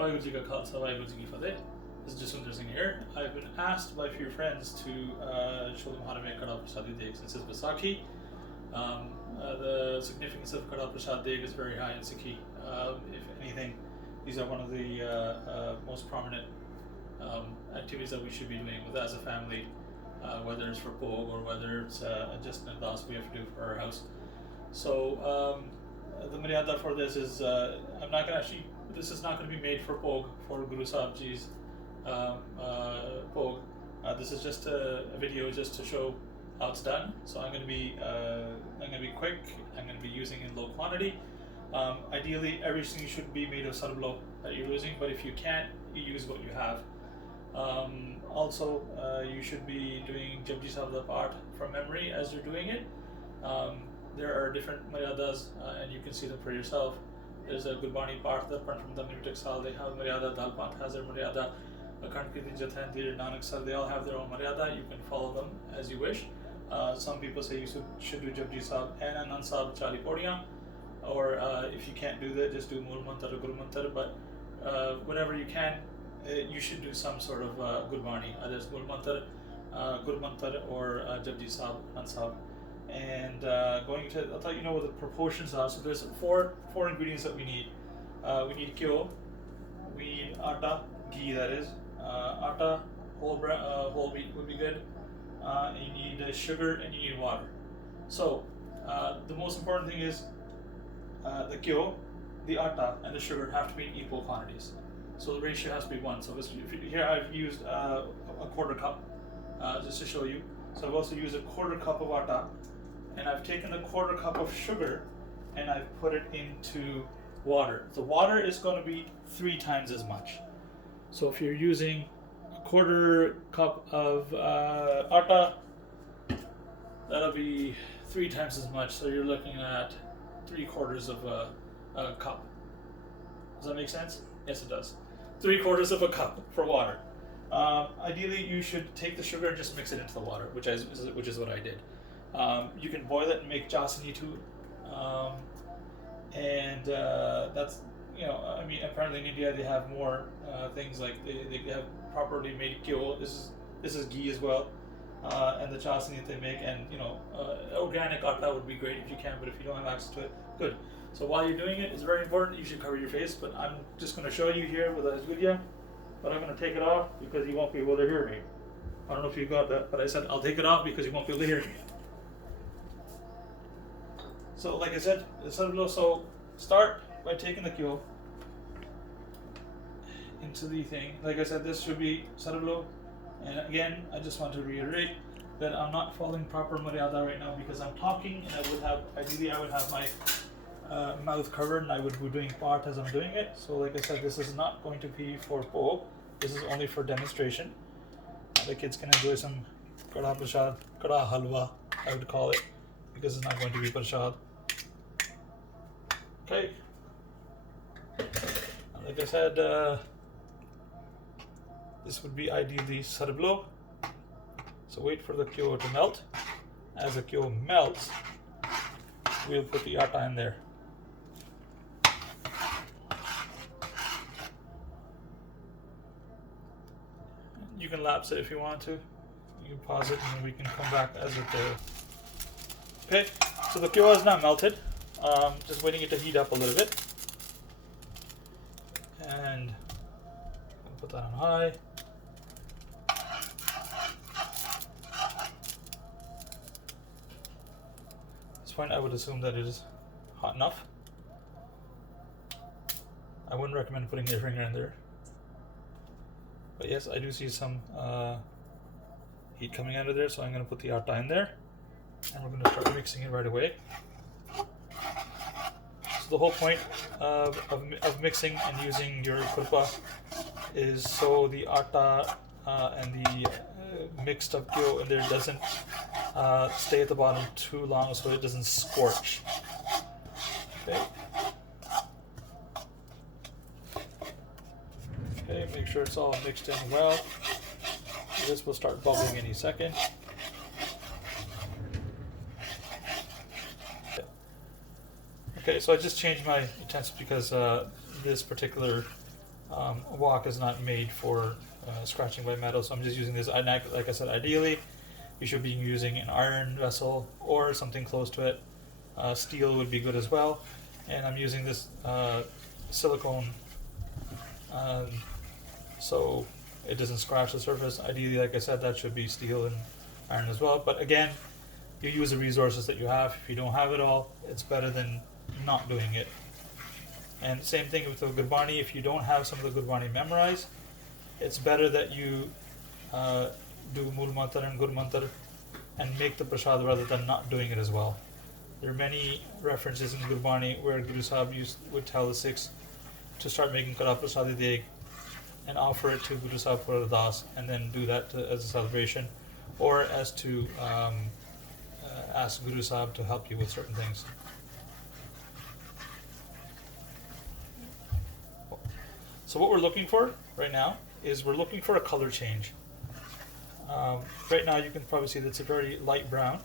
Waheguru Ji Ka Khalsa, Waheguru Ji Ki Fateh. This is Jaswinder Singh here. I've been asked by a few friends to show them how to make Karah Parshaad Deg since it's Vaisakhi. The significance of Karah Parshaad Deg is very high in Sikhi. If anything, these are one of the most prominent activities that we should be doing with as a family, whether it's for Bhog or whether it's just an ardas we have to do for our house. So the Maryada for this is this is not going to be made for Bhog, for Guru Sahib Ji's Bhog. This is just a video just to show how it's done. So I'm going to be quick. I'm going to be using in low quantity. Ideally, everything should be made of sarblo that you're using, but if you can't, you use what you have. Also, you should be doing Japji Sahib da Path from memory as you're doing it. There are different Maryadas, and you can see them for yourself. There's a Gurbani Path that from the Minutak Sal, they have Maryada, Dal Panth has their Maryada, Akhand Kirti Jathan, Dhir, Nanak Sal, they all have their own Maryada. You can follow them as you wish. Some people say you should do Japji Sahib and Anand Sahib Chali Podiyan, or if you can't do that, just do Mool Mantar or Guru Mantar, but whenever you can, you should do some sort of Gurbani, either it's Mool Mantar, Guru Mantar, or Japji Sahib, Anand Sahib. And I'll let you know what the proportions are. So there's four ingredients that we need. We need kyo, we need atta, ghee that is, atta, whole wheat would be good. You need sugar and you need water. So the most important thing is the kyo, the atta, and the sugar have to be in equal quantities. So the ratio has to be 1. So here I've used a quarter cup just to show you. So I've also used a quarter cup of atta, and I've taken a quarter cup of sugar and I've put it into water. The water is going to be 3 times as much. So if you're using a quarter cup of atta, that'll be 3 times as much. So you're looking at 3/4 of a cup. Does that make sense? Yes, it does. 3/4 of a cup for water. Ideally, you should take the sugar and just mix it into the water, which is what I did. You can boil it and make chasni too, and that's apparently in India they have more things like they have properly made kyo. This is ghee as well, and the chasni that they make, and organic atta would be great if you can, but if you don't have access to it, good. So while you're doing it, it's very important you should cover your face. But I'm just going to show you here with a video, but I'm going to take it off because you won't be able to hear me. I don't know if you got that, but I said I'll take it off because you won't be able to hear me. So like I said, so start by taking the kyo into the thing. Like I said, this should be sarablo. And again, I just want to reiterate that I'm not following proper Maryada right now because I'm talking, and ideally I would have my mouth covered and I would be doing part as I'm doing it. So like I said, this is not going to be for Bhog. This is only for demonstration. The kids can enjoy some Karah Parshaad, Karah Halwa, I would call it, because it's not going to be Parshaad. Okay. And like I said, this would be ideally sarblo. So wait for the kyo to melt. As the kyo melts, we'll put the atta in there. You can lapse it if you want to. You can pause it and then we can come back as it Okay, so the kyo is now melted. Just waiting it to heat up a little bit. And I'll put that on high. At this point I would assume that it is hot enough. I wouldn't recommend putting your finger in there. But yes, I do see some heat coming out of there, so I'm going to put the atta in there. And we're going to start mixing it right away. So the whole point of mixing and using your kurpa is so the atta and the mixed up kyo in there doesn't stay at the bottom too long, so it doesn't scorch. Okay. Okay, make sure it's all mixed in well. This will start bubbling any second. Okay, so I just changed my utensils because this particular wok is not made for scratching by metal, so I'm just using this. Like I said, ideally, you should be using an iron vessel or something close to it. Steel would be good as well. And I'm using this silicone so it doesn't scratch the surface. Ideally, like I said, that should be steel and iron as well. But again, you use the resources that you have. If you don't have it all, it's better than not doing it. And same thing with the Gurbani. If you don't have some of the Gurbani memorized, it's better that you do Mool Mantar and Gur Mantar and make the Prashad rather than not doing it as well. There are many references in Gurbani where Guru Sahib would tell the Sikhs to start making Karah Parshaad Deg and offer it to Guru Sahib for Ardas, and then do that as a celebration, or as to ask Guru Sahib to help you with certain things. So what we're looking for right now is we're looking for a color change. Right now you can probably see that it's a very light brown.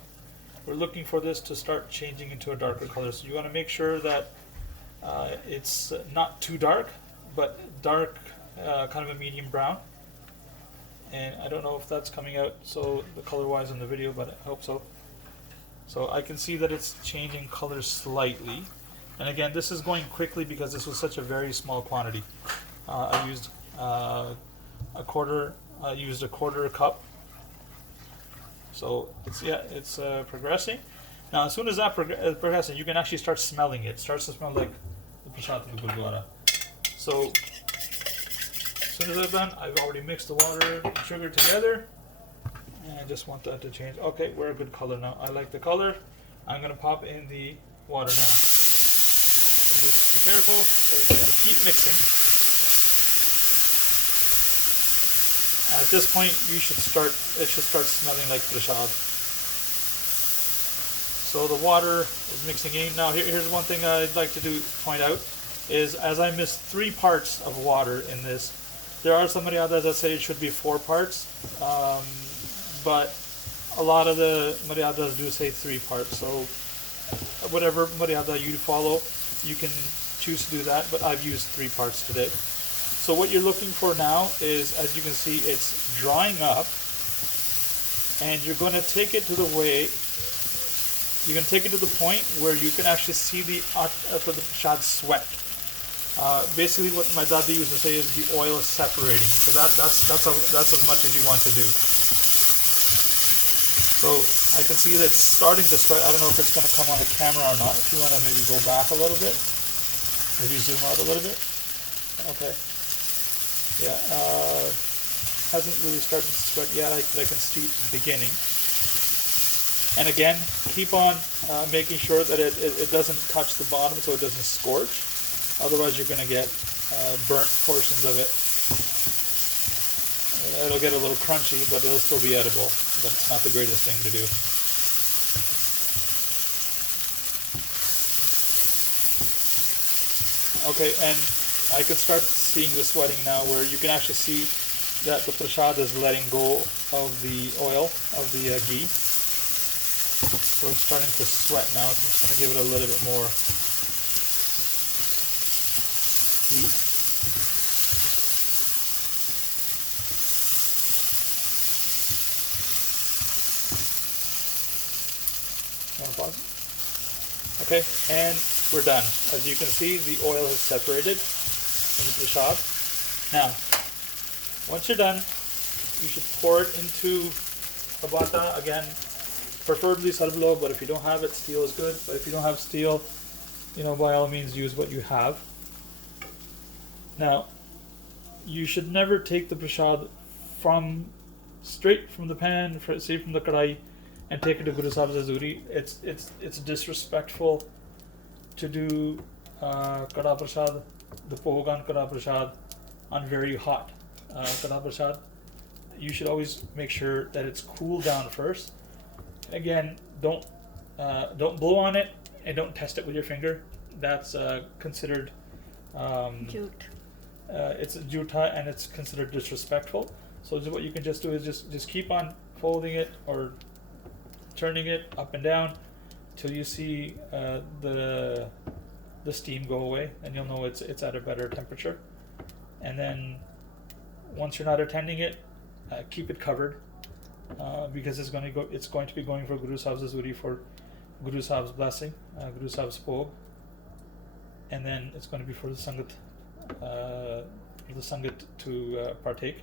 We're looking for this to start changing into a darker color. So you want to make sure that it's not too dark, but dark, kind of a medium brown. And I don't know if that's coming out so the color-wise in the video, but I hope so. So I can see that it's changing color slightly. And again, this is going quickly because this was such a very small quantity. I used a quarter cup. So it's progressing. Now, as soon as that progressing, you can actually start smelling it. It starts to smell like the Prashad of the Gurdwara. So as soon as I've done, I've already mixed the water and sugar together. And I just want that to change. Okay, we're a good color now. I like the color. I'm going to pop in the water now. So just be careful. So you got to keep mixing. At this point, it should start smelling like prashad. So the water is mixing in. Now here's one thing I'd like to point out is, as I missed 3 parts of water in this, there are some Maryadas that say it should be 4 parts, but a lot of the Maryadas do say 3 parts. So whatever Maryada you follow, you can choose to do that, but I've used 3 parts today. So what you're looking for now is, as you can see, it's drying up, and you're going to take it to the point where you can actually see the prashad sweat. Basically, what my dadi used to say is the oil is separating. So that's as much as you want to do. So I can see that it's starting to sweat. I don't know if it's going to come on the camera or not. If you want to maybe go back a little bit, maybe zoom out a little bit. Okay. Yeah, hasn't really started to sweat yet. I can see it beginning. And again, keep on making sure that it doesn't touch the bottom, so it doesn't scorch. Otherwise, you're going to get burnt portions of it. It'll get a little crunchy, but it'll still be edible. But it's not the greatest thing to do. Okay, and I can start seeing the sweating now, where you can actually see that the prashad is letting go of the oil, of the ghee. So it's starting to sweat now, so I'm just going to give it a little bit more heat. Want to pause? Okay, and we're done. As you can see, the oil has separated from the prashad. Now, once you're done, you should pour it into a bata. Again, preferably sarblo, but if you don't have it, steel is good. But if you don't have steel, by all means use what you have. Now, you should never take the prashad straight from the pan, say from the kadai, and take it to Guru Sahib's Hazuri. It's disrespectful to do Karah Parshaad, the Pohogan Karah Parshaad, on very hot Karah Parshaad. You should always make sure that it's cooled down first. Again, don't blow on it, and don't test it with your finger. That's considered jute. It's a juta, and it's considered disrespectful. So what you can just do is just keep on folding it or turning it up and down till you see the steam go away, and you'll know it's at a better temperature. and then once you're not attending it, keep it covered, because it's going to be going for Guru Sahib's Hazuri for Guru Sahib's blessing, Guru Sahib's Bhog, and then it's going to be for the Sangat to partake.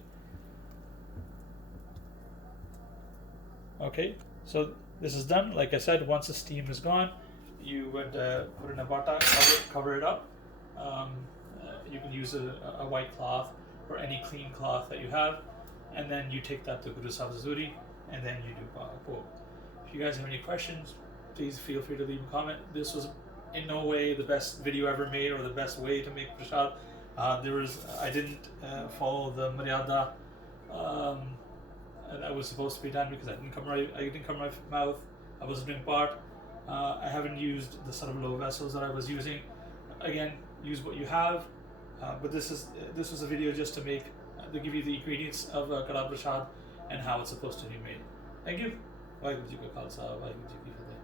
Okay, so this is done. Like I said, once the steam is gone, you would put in a bata, cover it up. You can use a white cloth or any clean cloth that you have, and then you take that to Guru Sahib's Hazuri, and then you do Bhog. If you guys have any questions, please feel free to leave a comment. This was in no way the best video ever made or the best way to make prasad. I didn't follow the Maryada that was supposed to be done, because I didn't come my mouth. I wasn't doing part. I haven't used the sort of low vessels that I was using. Again, use what you have. But this was a video just to give you the ingredients of Karah Parshaad and how it's supposed to be made. Thank you. Waheguru Ji Ka Khalsa, Waheguru Ji Ki Fateh.